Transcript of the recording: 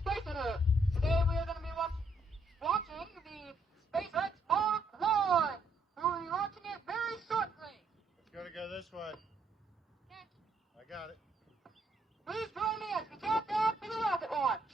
Space Center. Today we are going to be watching the SpaceX Mark 1. We'll be launching it very shortly. It's going to go this way. Okay. I got it. Please join me as we count down to the rocket launch.